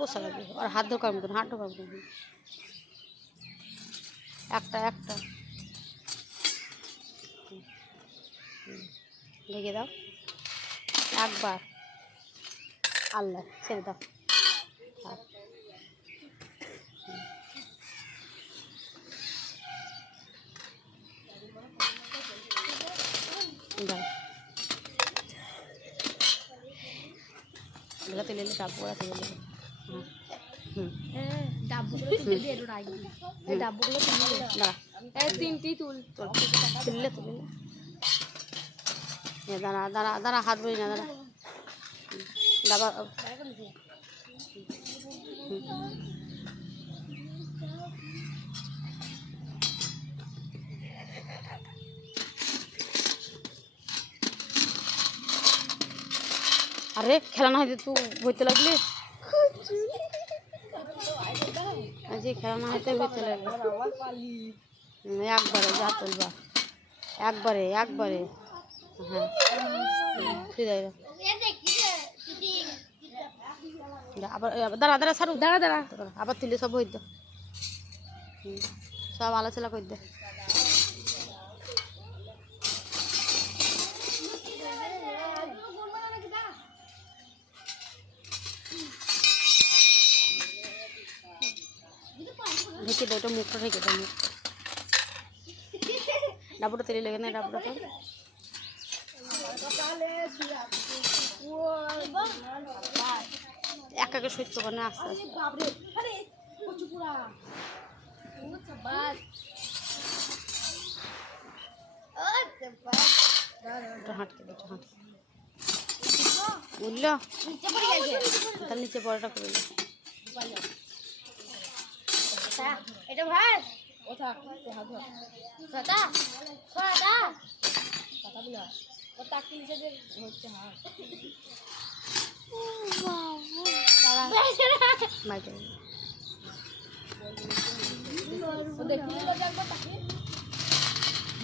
পোষা লাগবে আর হাত ঢোকার মতন, হাত ঢোকার মতন। একটা একটা ঢেকে দাও একবার, আল্লাহ ছেড়ে দাও। তুলে নিলে ডাব্বুরা তুলে নেবে। ডাব্বুগুলো তুলে দিয়ে একটু রাখবি, এই ডাব্বুগুলো তুলে দে। দাঁড়া, এই তিনটি তুললে তুললে দাঁড়া দাঁড়া দাঁড়া, হাত বই না, দাঁড়া দাবা। আরে খেলা না হইতে তুই বইতে লাগলি, যে খেলা না হইতে বইতে লাগলি। একবারে যা তুলবা, একবারে একবারে। হ্যাঁ আবার দাঁড়া দাঁড়া সারু, দাঁড়া দাঁড়া আবার তুলে সব হইত, সব আলোচনা করে দে। ঢেকে দে, ওটা মুখটা ঢেকে দে, মুখ ডাবুটা তেলে লেগে নেই, ডাবুটা তো একাকে সহ্য করে না, আস্তে আস্তে হাঁটকে দে, হাঁটকে বুঝলো, তার নিচে বড়টা করে দে। এটা ভাত ওঠা দাদা দাদা কথা বলা ও তাকি নিচে যে হচ্ছে। হ্যাঁ দাঁড়া মাইকে দেখি একবার তাকি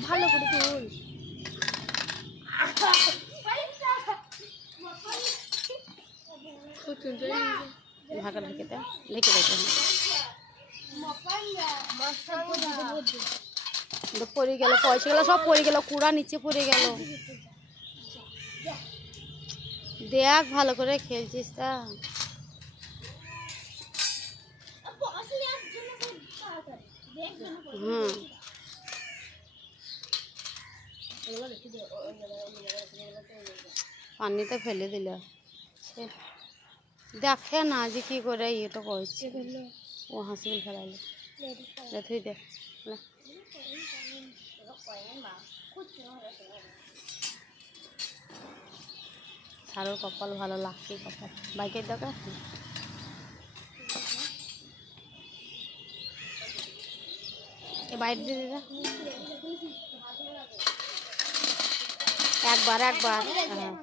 ভালো করে তুল। ঢাকা ঢেকে দে, ঢেকে দে, পড়ে গেল, পয়সাগুলো সব পড়ে গেল, কুড়া নিচে পড়ে গেল। দেখ ভালো করে খেলছিস তা। হুম পানিতে ফেলে দিল, দেখে না যে কি করে ইয়েটা করছে। ও হাসিল ফেলাইলো, তুই দেখ সারোর কপাল ভালো, লাগছে কপাল। বাইকের দরকার এ বাইরে দিয়ে দিদা, একবার একবার। হ্যাঁ হ্যাঁ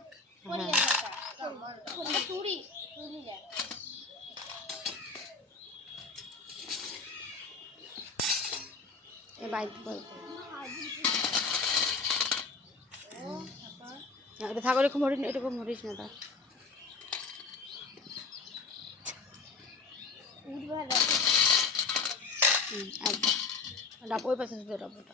এ বাইক এটা থাকো, এরকম মরিস না, এরকম মরিস না। তার ডাব ওই পাশে ডাবটা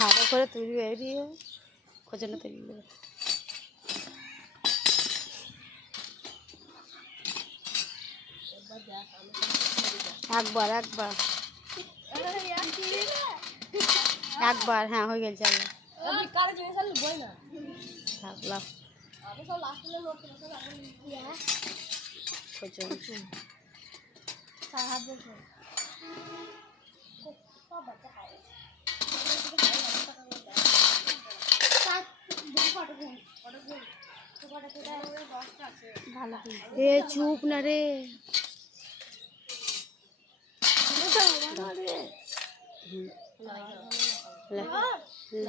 ভালো করে তৈরি বেরিয়ে খোঁজানো তৈরি দেবে। একবার একবার একবার, হ্যাঁ হয়ে গেছে। থাকলাম এ চুপ না রে,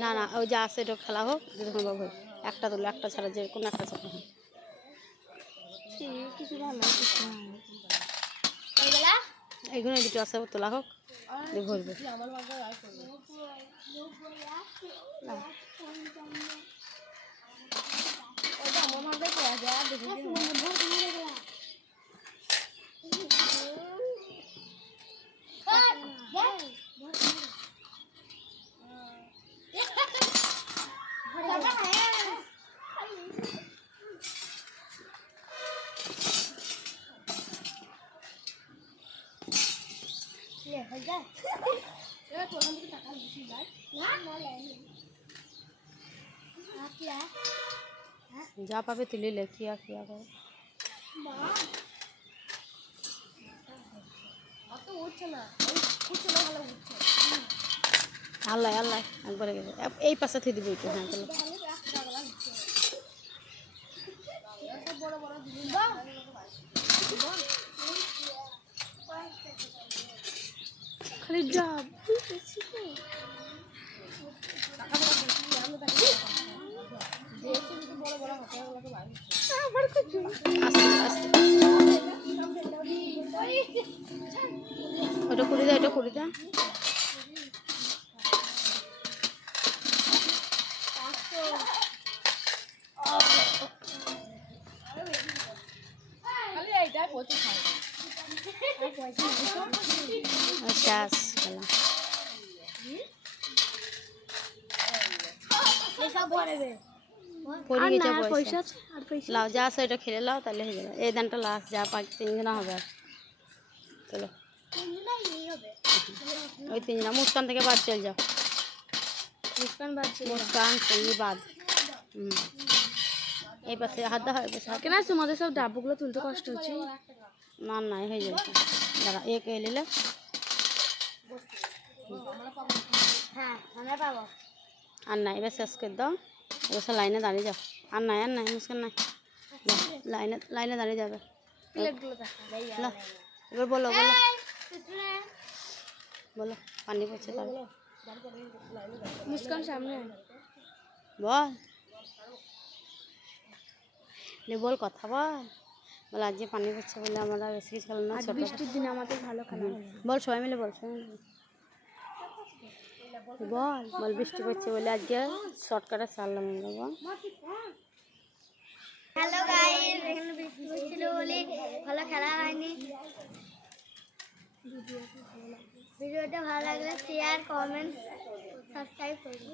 না না ওই যে আসে এটা খেলা হোক, বাবু একটা তুলো, একটা ছাড়া যে কোনো একটা ছাড়া। কিছু ভালো কিছু না এইখানে দুটো আছে তোলা হোক দিয়ে ভরবে যা পাবে তুলে লে কিয়া কিয়া করে আল্লাহ আল্লাহ একবারে গেছে এই পাশে থেকে দিবি একটু হ্যাঁ চলো খালি ডাব আস্তে আস্তে ওটা করে দাও এটা করে দাও শেষ খেলা পয়সা লাও যা আছে এটা খেলে লাও তাহলে হয়ে যাবে এই দানটা লাস্ট যা পাঁচ তিনজনা হবে আর চলো ওই তিনজনা মুস্কান থেকে বাদ চল যাও মুস্কান সঙ্গী বাদ এই পাশে হাত দা হয় পাশে কেন তোমাদের সব ডাবগুলো তুলতে কষ্ট হচ্ছে না না হয়ে যাবে দাঁড়া এক এ নিলে আর নাই এবার শেষ করে দাও এবার লাইনে দাঁড়িয়ে যাও আর নাই মুস্কান নাই লাইনে লাইনে দাঁড়িয়ে যাবে এবার বলো বলো বলো পানি পড়ছে তাহলে মুস্কান সামনে বল বল কথা বল আজ যে পানি পড়ছে বলে আমরা বেশি কিছু খেলাম না ছোট বৃষ্টির দিন আমাদের ভালো খেলা বল সবাই মিলে বল বল বল বৃষ্টি পড়ছে বলে আজকে শর্টকাটে ছাড়লাম আমরা বল হ্যালো গাইস এখানে বৃষ্টি পড়ছিল বলে ভালো খেলা হয়নি ভিডিওটা ভালো লাগলে শেয়ার কমেন্ট সাবস্ক্রাইব করুন